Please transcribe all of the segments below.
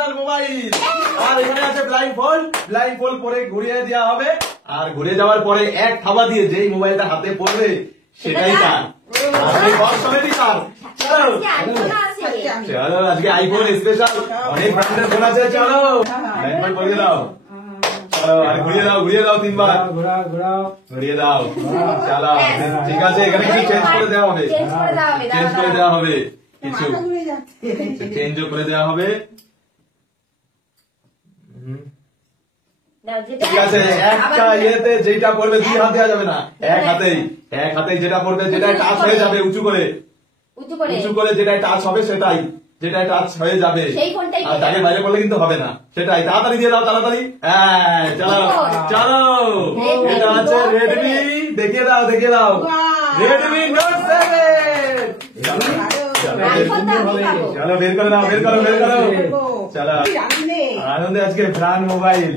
Special mobile. আর এখানে আছে blind fold পরে ঘুরিয়ে দেওয়া হবে। আর ঘুরে যাওয়ার পরে এক থাবা দিয়ে যেই মোবাইলটা হাতে পড়বে সেটাই তার। চলো আজকে আইফোন স্পেশাল অনেক ব্র্যান্ডের ফোন আছে। চলো ব্লাইন্ড ফোল্ড করে দাও। চলো আর ঘুরিয়ে দাও 3 বার ঘুরিয়ে দাও। চলো ঠিক আছে, এখানে কিছু চেঞ্জ করে দেওয়া হবে, কিছু চেঞ্জও করে দেওয়া হবে। ঠিক আছে, একটা ইয়েতে যেটা পড়বে 2 হাত দেওয়া যাবে না, এক হাতেই যেটা পড়বে, যেটাই টাচ হয়ে যাবে উঁচু করে যেটাই টাচ হবে সেটাই, যেটাই টাচ হয়ে যাবে। আর তাকে বাইরে করলে কিন্তু হবে না, সেটাই। তাড়াতাড়ি দিয়ে দাও, তাড়াতাড়ি। হ্যাঁ চলো চলো, এটা আছে রেডমি। দেখিয়ে দাও রেডমি নোট 7। চলো বের করো। চলো আনন্দে আজকে ব্র্যান্ড মোবাইল।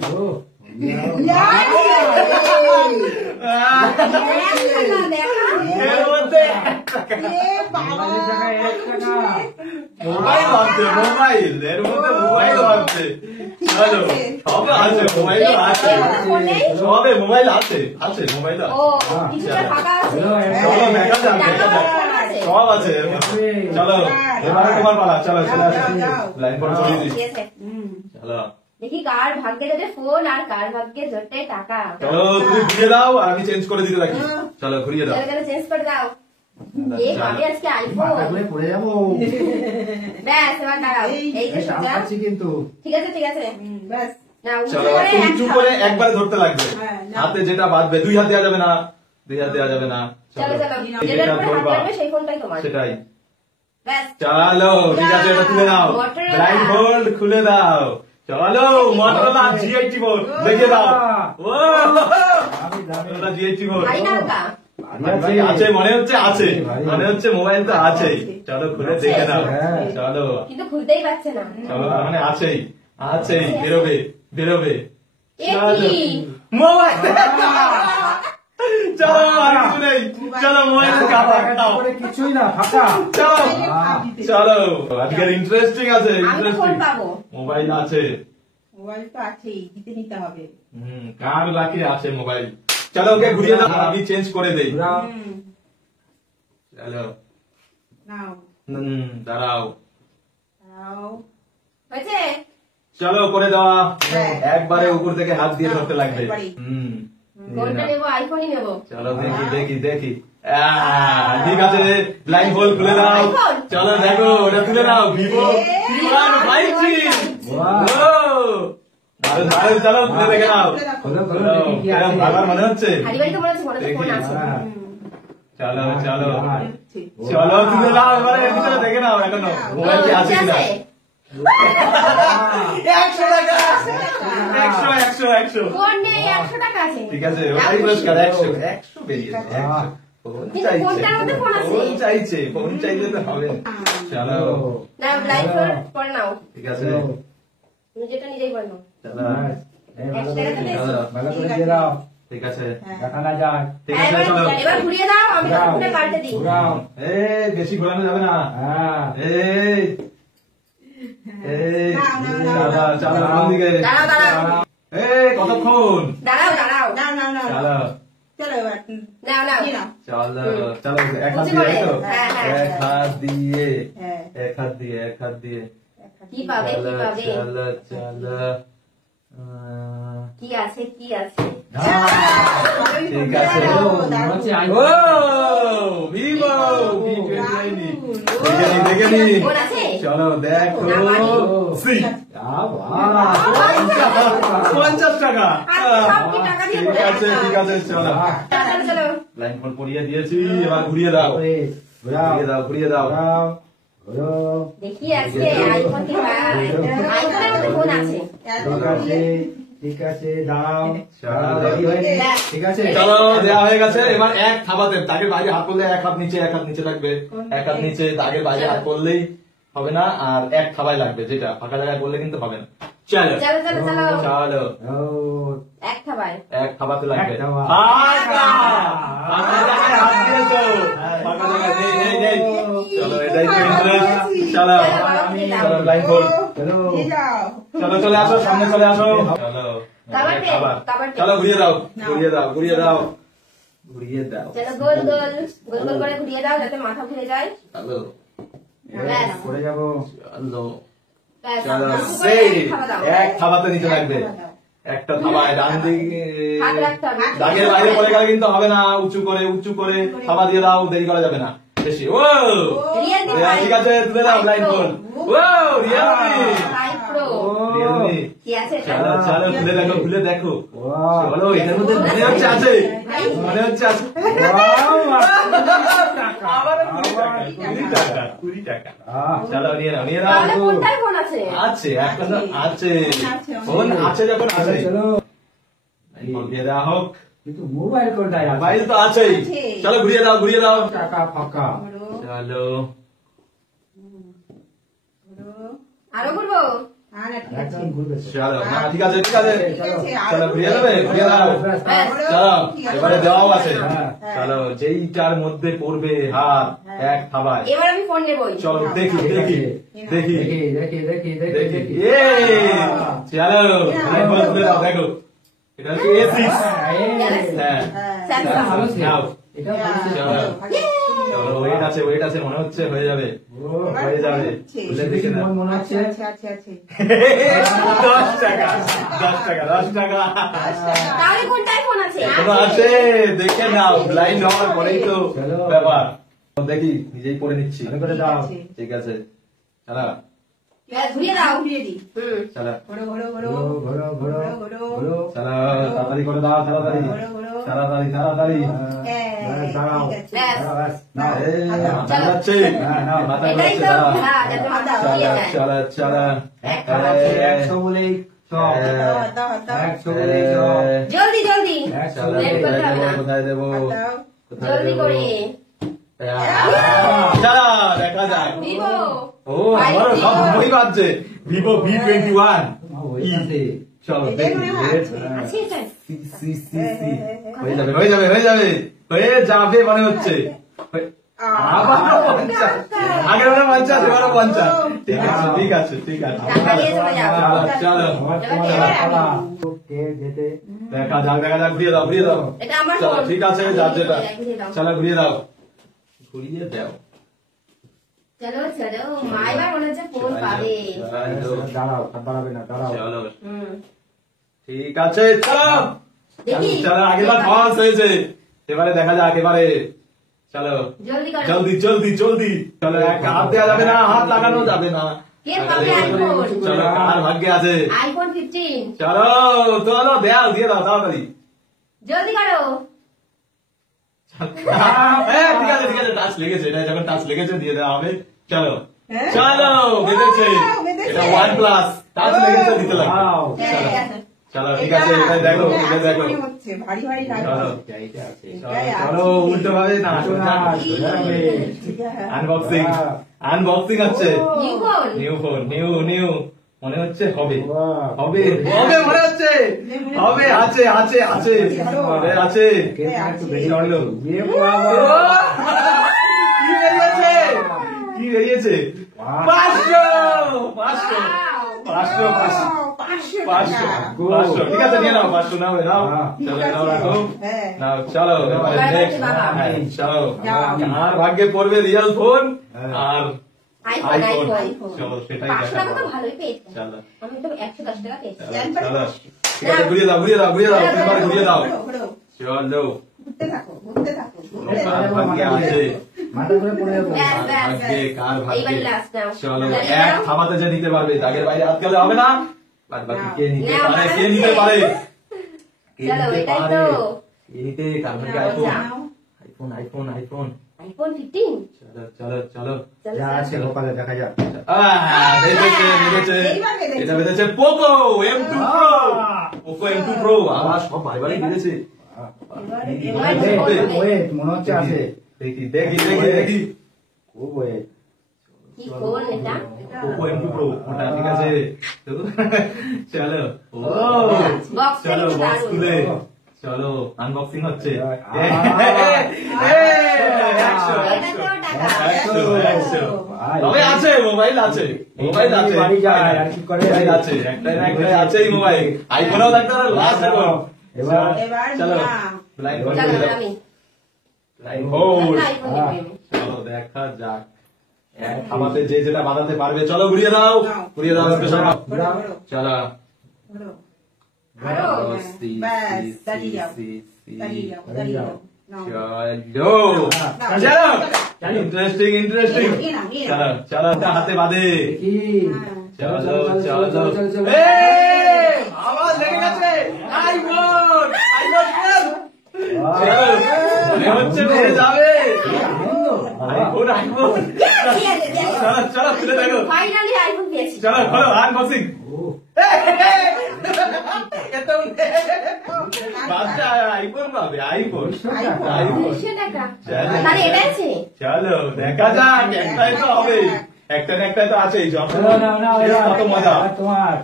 মোবাইল এর মধ্যে মোবাইল আছে। চলো সব আছে, মোবাইল আছে, সবে মোবাইল আছে। চলো দেখা যাক সব আছে। চলো এবারে তোমার পালা। চলো চলে আসো, লাইন করে চলে দিই। চলো দেখি কার ভাগ্যে জোটে ফোন আর কার ভাগ্যে জোটে টাকা। চলো তুমি ঘুরিয়ে দাও আর আমি চেঞ্জ করে দিতে থাকি। চলো ঘুরিয়ে দাও। চলো চেঞ্জ করে দাও। এই পাবে আজকে আইফোন পড়ে যাবো। ব্যাস এবার দাঁড়াও। এই যে সোজা কিন্তু ঠিক আছে ব্যাস। না চলো উঁচু করে একবার ধরতে লাগবে, হাতে যেটা বাঁধবে। 2 হাত দেওয়া যাবে না, চলো যেটার উপরে হাত ধরবে সেই ফোনটাই তোমার। সেটাই। ব্যাস চলো ঠিক আছে, এটা তুলে নাও। ব্লাইন্ড ফোল্ড খুলে দাও। চলো মোটরোলা G84 দেখে দাও। মোটরোলা G84 আছে, মনে হচ্ছে মোবাইল তো আছেই। চলো খুলে দেখে দাও। চলো কিন্তু খুলতেই পারছে না। চলো মানে আছেই বেরোবে। মোবাইল চলো আর কিছু নেই। চলো মোবাইল কিছুই না, ফাঁকা। চলো আজকের ইন্টারেস্টিং আছে। মোবাইল আছে, মোবাইল তো আছেই, জিতে নিতে হবে। কার বাকি আছে মোবাইল। চলো ওকে ঘুরিয়ে দাও, আমি চেঞ্জ করে দেই। চলো দাঁড়াও। চলো করে দেওয়া। একবারে উপর থেকে হাত দিয়ে ধরতে লাগবে। চলো দেখি ঠিক আছে, ব্লাইন্ড ফোল্ড খুলে দাও। চলো দেখো ওটা তুলে নাও। Vivo Y5G। চলো খুলে দেখে নাও। আবার মনে হচ্ছে। চলো তুলে নাও এবারে, ভিতরে দেখে নাও এখনো মোবাইল কি আছে কিনা। 100 টাকা। 100 ঠিক আছে, ওটাই পুরস্কার। 100 বেরিয়েছে। ফোন চাইলে তো হবে। চলো ঠিক আছে, তুমি যেটা নিজেই বলো। ঠিক আছে এবার ঘুরিয়ে দাও, আমি ঘুরে পাল্টে দিই। বেশি ঘোরানো যাবে না। কতক্ষণ? দাঁড়াও চলো এক হাত দিয়ে কি পাবে চলো কি আছে ঠিক আছে। চলো দেখো 50 টাকা। ঠিক আছে চলো লাইন ফোন পরিয়ে দিয়েছি, এবার ঘুরিয়ে দাও। দেখি আছে আইফোন কি আইফোনের মধ্যে ফোন আছে। ঠিক আছে দাও। ঠিক আছে চলো দেওয়া হয়ে গেছে। এবার এক থাবাতে দাগের বাইরে হাত করলে এক হাত নিচে লাগবে, এক হাত নিচে দাগের বাইরে হাত করলেই হবে না, আর এক থাবায় লাগবে, যেটা ফাঁকা জায়গায় করলে কিন্তু হবে না। চলো এক থাবাতে লাগবে। চলো এটাই। চলো লাইন ফোল্ড। চলো নিয়ে যাও। চলো চলে আসো, সামনে চলে আসো। চলো কাবাডি, খাবার। কাবাডি। চলো ঘুরিয়ে দাও, নাও। ঘুরিয়ে দাও, ঘুরিয়ে দাও, ঘুরিয়ে দাও। চলো গোল গোল গোল গোল করে ঘুরিয়ে দাও যাতে মাথা ঘুরে যায়। চলো ব্যাস পড়ে যাবো। চলো ব্যাস চলো নাও, সেই খাওয়া দাও। এক থাবাতে নিচে লাগবে, একটা থাবায় ডান দিকে হাত রাখতে হবে। দাগের বাইরে পড়ে গেলে কিন্তু হবে না। উঁচু করে থাবা দিয়ে দাও, দেরি করা যাবে না বেশি। ও রিয়েল মি ঠিক আছে, তুলে দাও ব্লাইন্ড ফোন। ও রিয়েলমি, 5 Pro রিয়েলমি। কি আছে এটা? চলো চলো খুলে দেখো, খুলে দেখো। Wow. চলো এটার মধ্যে মনে হচ্ছে আছে, মনে হচ্ছে আছে। আবার 20 টাকা, 20 টাকা। চলো নিয়ে নাও, নিয়ে নাও। তাহলে কোনটায় ফোন আছে? আছে, এখন আছে, ফোন আছে যখন আছে। চলো ফোন দিয়ে দেওয়া হোক। কিন্তু মোবাইল কোনটায় আছে? মোবাইল তো আছেই। চলো ঘুরিয়ে দাও, ঘুরিয়ে দাও। টাকা ফাঁকা। ঘোরো, চলো ঘোরো। আরো ঘুরবো? আর না, ঠিক আছে। একদম ঘুরবে তো। চলো হ্যাঁ ঠিক আছে, ঠিক আছে। ঠিক আছে, চলো আরো ঘুরিয়ে ঘুরবে। দেবে, ঘুরিয়ে দাও। ব্যাস, ব্যাস। ঘোরো, চলো ঠিক আছে। এবারে দেওয়াও আছে। হ্যাঁ। চলো যেইটার মধ্যে পড়বে হাত এক থাবায়। এবার আমি ফোন নেবই। চলো দেখি দেখি দেখি দেখি দেখি দেখি দেখি দেখি। দেখি। এ চলো আইফোন খুলে দাও, দেখো এটা হচ্ছে A6। হ্যাঁ স্যামসাং। ভালো ছিল। নাও। এটা ভালো ছিল। চলো। চলো ওয়েট আছে মনে হচ্ছে হয়ে যাবে, ও, হয়ে যাবে। খুলে দেখে নাও। মনে হচ্ছে আছে। 10 টাকা, 10 টাকা, 10 টাকা। তাহলে কোনটায় ফোন আছে? এখনো আছে, দেখে নাও। ব্লাইন্ড হওয়ার পরেই তো চলো। ব্যাপার। দেখি নিজেই পড়ে নিচ্ছি। ভালো করে দাও। ঠিক আছে চলো ব্যাস, ঘুরিয়ে দাও। ঘুরিয়ে দিই। চলো ঘোরো, ঘোরো, ঘোরো। ঘোরো ঘোরো ঘোরো ঘোরো, ঘোরো। চলো তাড়াতাড়ি করে দাও, তাড়াতাড়ি ঘোরো, ঘোরো। তাড়াতাড়ি তাড়াতাড়ি। ব্যাস, দাঁড়াও। ঠিক আছে। ব্যাস। দাঁড়াও, ব্যাস, নাও। এই, মাথা চলো। ঘোরাচ্ছে। হ্যাঁ, নাও। মাথা এটাই ঘোরাচ্ছে, তো দাঁড়াও। হ্যাঁ যাতে মাথা ঘুরিয়ে যায়। চলো চলো এক খাবার। এই 100 বলেই সব। দাও, দাও। 100 বলেই সব। জলদি জলদি 100 চলো বলেই করতে হবে না। কোথায় দেবো, দাও। কোথায় জলদি দেবো? করে। চলো দেখা যাক। ভিভো ও আমারও সব বই বাজছে। ভিভো V21 ওই আছে। চলো এটাই দেখি। মনে হয় আছে। আছে এটা? হয়ে যাবে হয়ে যাবে হয়ে যাবে হয়ে যাবে মনে হচ্ছে। আবারও 50। আগের বারে 50, এবারও 50। ঠিক আছে ঠিক আছে ঠিক আছে। টাকা দিয়ে চলে যাও। চলো আমার তোমার এবার পালা। কে যেতে? দেখা যাক ঘুরিয়ে দাও ঘুরিয়ে দাও। এটা আমার চলো ফোন। ঠিক আছে যার যেটা। ঘুরিয়ে দাও। চলো ঘুরিয়ে দাও, ঘুরিয়ে দাও। চলো চলো মা এবার মনে হচ্ছে ফোন পাবে। দাঁড়াও, হাত বাড়াবে না, দাঁড়াও। চলো হুম। ঠিক আছে চলো দেখি। চলো আগেরবার ফার্স্ট হয়েছে, এবারে দেখা যাক এবারে। চলো জলদি করো। জলদি জলদি জলদি। চলো এক হাত দেওয়া যাবে না, হাত লাগানো যাবে না। কে পাবে আইফোন? চলো কার ভাগ্যে আছে। আইফোন 15। চলো চলো দেও দিয়ে দাও তাড়াতাড়ি। জলদি করো। ঠিক আছে ঠিক আছে, টাচ লেগেছে, এটা যখন টাচ লেগেছে দিয়ে দেওয়া হবে। চলো হ্যাঁ? চলো বেঁধেছে, বেঁধেছে। এটা 1+ টাচ লেগেছে দিতে লাগবে। দাও। চলো ঠিক আছে। চলো ঠিক আছে এটা দেখো এটা দেখো। মনে হচ্ছে, ভারী ভারী লাগছে। চলো এইটা আছে। চলো উল্টো ভাবে না, সোজা, সোজা হবে। আনবক্সিং আনবক্সিং হচ্ছে। New phone. New phone new মনে হচ্ছে হবে বাহ। হবে হবে মনে হচ্ছে হবে। আছে আছে আছে আছে। কে একটু বেশি চলো। এ বাবা। কি বেরিয়েছে কি বেরিয়েছে? 500 500 500 500 ঠিক আছে নিয়ে নাও 500 নাও নাও। চলো নাও রাখো হ্যাঁ। নাও। চলো এবারে নেক্সট। চলো যাও। আর ভাগ্যে পড়বে রিয়েল ফোন আর আইফোন আইফোন। আইফোন। চলো সেটাই 500 টাকা তো দেখাবো। ভালোই পেয়েছি। চলো আমি তো 110 টাকা পেয়েছি। চলো ঠিক আছে ঘুরিয়ে দাও ঘুরিয়ে দাও ঘুরিয়ে দাও এবারে ঘুরিয়ে দাও। ঘোরো, ঘোরো। চলো ঘুরতে থাকো, ঘুরতে থাকো। ঘুরতে কার থাকো। ভাগ্যে আছে, মাথা করে পড়ে যাবো। ব্যাস, ব্যাস, ভাগ্যে কার এইবার ভাগ্যে। লাস্ট নাও। চলো দাঁড়িয়ে এক নাও। থামাতে যে নিতে পারবে, দাগের বাইরে হাত গেলে হবে না। বাদ বাকি কে নিতে নাও, পারে, নাও। কে নিতে পারে, কে চলো, নিতে এটাই পারে, তো। কে নিতে কার ভাগ্যে নাও, আইফোন যাও। IPhone iPhone iPhone. আইফোন 15। চলো চলো চলো চলো, যা চলো। আছে কপালে দেখা যাক। বেঁধেছে বেঁধেছে এইবার বেঁধেছে। এটা বেঁধেছে Poco M2 Pro। Poco M2 Pro আবার সব ভাই ভাই বেঁধেছে। এবার ওয়েট, মনে হচ্ছে আছে। দেখি দেখি দেখি দেখি খুব ওয়েট। কি ফোন এটা? পোকো M2 Pro ওটা ঠিক আছে। চলো ও বক্স চলো থেকে বক্স দারুণ। খুলে চলো আনবক্সিং হচ্ছে। আহ। এই একশো, এটাতেও টাকা। একশো, একশো। ভাই, তবে আছে মোবাইল আছে, মোবাইল আছে, বাড়ি যায়, আর কি করে? মোবাইল আছে, একটাই না একটাই আছেই মোবাইল। আইফোনও থাকতে পারে, লাস্ট এখন। এবার এবার চলো মিয়া। লাইন চলো, করে দাও। আমি। Line hold. না, iPhone দেখবো আমি। চলো দেখা যাক। এক থামাতে যে যেটা বাঁধাতে পারবে, চলো ঘুরিয়ে দাও, ঘুরিয়ে দাও, স্পেশাল। ঘোরো, ঘোরো, চলো ঘোরো। আরো? সি, ব্যাস, সি, দাঁড়িয়ে যাও। See, see. দাঁড়িয়ে যাও, দাঁড়িয়ে যাও। নাও। চলো চলো চলো। Interesting interesting. নিয়ে নাও, নিয়ে নাও। চলো চলো একটা হাতে বাঁধে। দেখি। চলো চলো, চলো চলো। এই, আওয়াজ লেগে গেছে। আইফোন আইফোন চলো মনে হচ্ছে বেড়ে যাবে। আইফোন আইফোন ঠিক আছে, ঠিক আছে। চলো চলো খুলে দেখো। Finally iPhone পেয়েছি। চলো খোলো আনবক্সিং। বাচ্চা আইফোন পাবে, আইফোন আইফোন। 200 টাকা। চলো। তাহলে এটা আছে? চলো দেখা যাক, একটাই তো হবে, একটা না একটাই তো আছেই। নাও, নাও, নাও, কত মজা। এবার তোমার।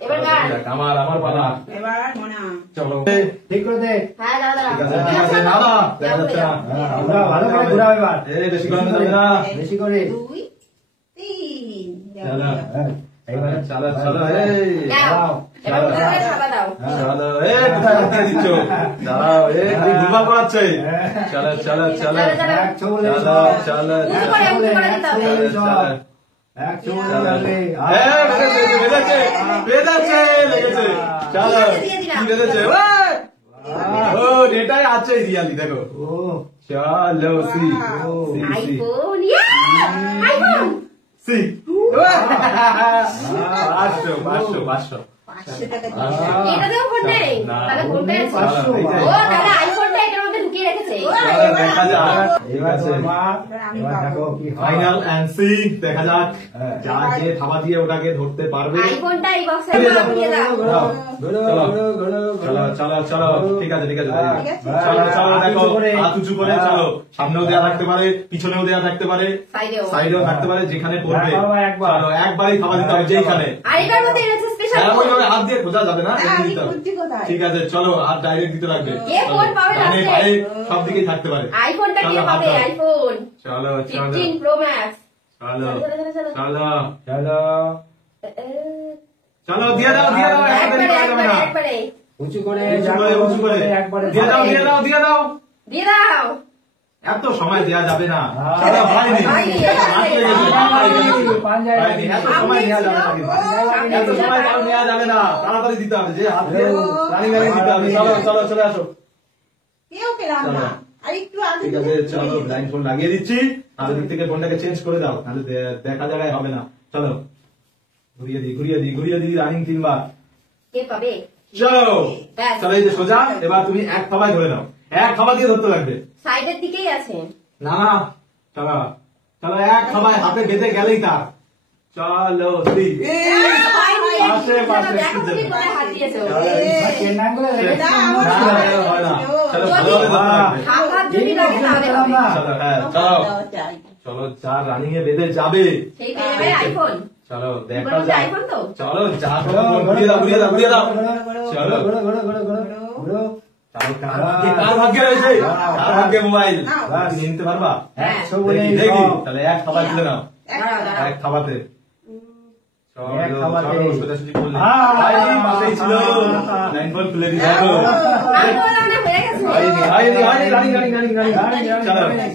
এবার কার? আমার আমার পালা। এবার মোনা। চলো ঠিক করে দে। হ্যাঁ, দাঁড়া, দাঁড়া। ঠিক আছে ঠিক আছে, না না দেখা যাচ্ছে না। আমরা ভালো করে ঘুরাও এবার। বেশি করে যাবে না। বেশি করে। 2, 3 চলো হ্যাঁ, এইবার চলো চলো এই দাও। এবার চলো। কোথায় খাবার দাও? চলো এ কোথায় উঠিয়ে দিচ্ছ? দাঁড়াও এ খালি ঘুরবার করাচ্ছে। চলো চলো চলো চলো, চলো। এক ছবলে চলো চলো উঁচু করে, উঁচু করে দিতে হবে। চলো এক ছবলে চলো। লাগলে। বেঁধেছে বেঁধেছে লেগেছে। চলো দিয়ে দিলাম। কি বেঁধেছে? ও এটাই আছে রিয়ালি দেখো। ও, চলো see see see iPhone, yeah! iPhone! See 500 500 500 500 টাকা আহ। দিয়ে। এটাতেও ফোন নেই? না। তাহলে কোনটা আছে? 500 ও, তাহলে আইফোনটা এটার মধ্যে লুকিয়ে রেখেছে। চলো দেখা যাক। ঠিক এবার আছে তোমার। এবার আমি এবার পাবো। দেখো কি হয়। ফাইনাল অ্যান্সি দেখা যাক। হ্যাঁ। যার যে থাবা দিয়ে ওটাকে ধরতে পারবে। আইফোনটা এই বক্সে দিয়ে দাও। দিয়ে দাও। ঘোরো, ঘোরো, চলো। ঘোরো, ঘোরো, চলো ঘোরো। চলো চলো ঠিক আছে ঠিক আছে হ্যাঁ, ঠিক আছে। চলো চলো হাত দেখো উঁচু করে। হাত উঁচু করে হ্যাঁ। চলো। সামনেও দেওয়া থাকতে পারে, পিছনেও দেওয়া থাকতে পারে, সাইডেও। সাইডেও থাকতে পারে, যেখানে পড়বে। একবার। চলো একবারই খাবার দিতে হবে যেখানে। আর এটার মধ্যে এনেছে স্পেশাল হ্যাঁ ওইভাবে হাত দিয়ে খোঁজা যাবে না, এমনি আমি দিতে হবে। খুঁজছি কোথায়? ঠিক আছে চলো হাত ডাইরেক্ট দিতে লাগবে। কে ফোন পাবে ডানে লাস্টে? বাঁয়ে সব দিকেই থাকতে পারে। আইফোনটা কে চলো, হাত পাবে? দাও। আইফোন চলো চলো 15 Pro Max। চলো চলো, চলো, চলো। চলো চলো। চলো দিয়ে দাও একবারে, একবারে একবারে, না। একবারে। উঁচু করে, উঁচু করে একবারে দিয়ে দাও দিয়ে দাও দিয়ে দাও। দিয়ে দাও। এত সময় দেওয়া যাবে না। হ্যাঁ। চলো হয়নি হয়নি, হাত লেগেছে, পাঞ্জায় হয়নি। এত সময় নেওয়া যাবে না কিন্তু। এত সময় কারো নেওয়া যাবে না, তাড়াতাড়ি দিতে হবে। যে হাত দিয়ে রানিং রানিং দিতে হবে। চলো চলো চলে আসো। কেউ পেলাম না। আর একটু আগে ঠিক আছে চলো ব্লাইন্ড ফোন লাগিয়ে দিচ্ছি। আর দিক থেকে ফোনটাকে চেঞ্জ করে দাও, নাহলে দেখা জায়গায় হবে না। চলো ঘুরিয়ে দিই ঘুরিয়ে দিই ঘুরিয়ে দিই রানিং 3 বার। কে পাবে? চলো ব্যাস। চলো এই যে সোজা। এবার তুমি এক থাবায় ধরে নাও, এক থাবা দিয়ে ধরতে লাগবে। সাইডের দিকেই আছে। না না চলো চলো এক থাবায় হাতে বেঁধে গেলেই তার। চলো থ্রি পাশে, পাশে, দেখো তুমি কোথায় হাত দিয়েছো। চেন আঙ্গুলে লেগেছে। না, না, আমার না, হয় না। চলো ভালোভাবে ধরতে লাগবে। হাত হাত যদি লাগে তাহলে হবে। চলো হ্যাঁ চলো চাই। চলো যার রানিং এ বেঁধে যাবে। সেই পেয়ে যাবে আইফোন। চলো দেখা বলবো যে যাক। আইফোন তো? চলো যা ঘুরিয়ে দাও ঘুরিয়ে দাও ঘুরিয়ে দাও। চলো ঘোরো, ঘোরো, ঘোরো, ঘোরো, ঘোরো। চলো কার ভাগ্যে রয়েছে? কার ভাগ্যে মোবাইল? নাও। তুমি নিতে পারবা? হ্যাঁ। একশো বলে দেখি দেখি তাহলে এক খাবার তুলে নাও। দাঁড়াও, দাঁড়াও। এক খাবাতে চলো এক খাবাতে। চলো সোজাসুজি করলে। আহ! হয়নি, পাশেই ছিল। লাইন বল খুলে দিতে হবে। আমি বললাম না হয়ে গেছে। হয়নি running running running running. Running, চলো রানিং।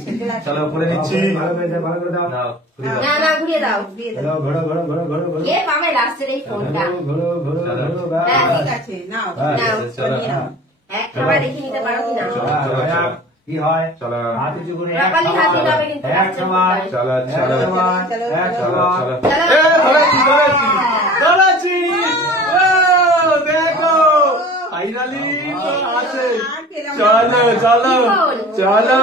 চলো করে নিচ্ছি। ভালো করে দাও, ভালো করে দাও। নাও ঘুরিয়ে দাও। না না ঘুরিয়ে দাও। দিয়ে দাও। ঘোরো, ঘোরো, ঘোরো, ঘোরো, ঘোরো, ঘোরো। কে পাবে লাস্টের এই ফোনটা? ঘোরো, ঘোরো, ঘোরো, চলো। ঘোরো, হ্যাঁ, ব্যাস। ঠিক আছে নাও। হ্যাঁ, নাও। চলো নিয়ে নাও। এক খাবার দেখে নিতে পারো কিনা? চলো, হ্যাঁ, চলো, হ্যাঁ, চলো। কি হয়? চলো হাত উঁচু করে এক ব্যাপারই হাত দিতে হবে কিন্তু খাবার, এক লাস্টের খাবার, ফোনটায়। চলো এক চলো খাবার, চলো, এক চলো খাবার। চলো। চলো। এ ধরেছি ধরেছি ধরেছি। ও দেখো ফাইনালি আছে। চলো চলো চলো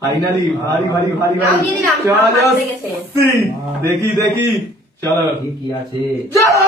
ফাইনালি ভারী ভারী ভারী নাও দিয়ে দিলাম, চলো হাত লেগেছে। সি দেখি দেখি চলো কি কি আছে? চলো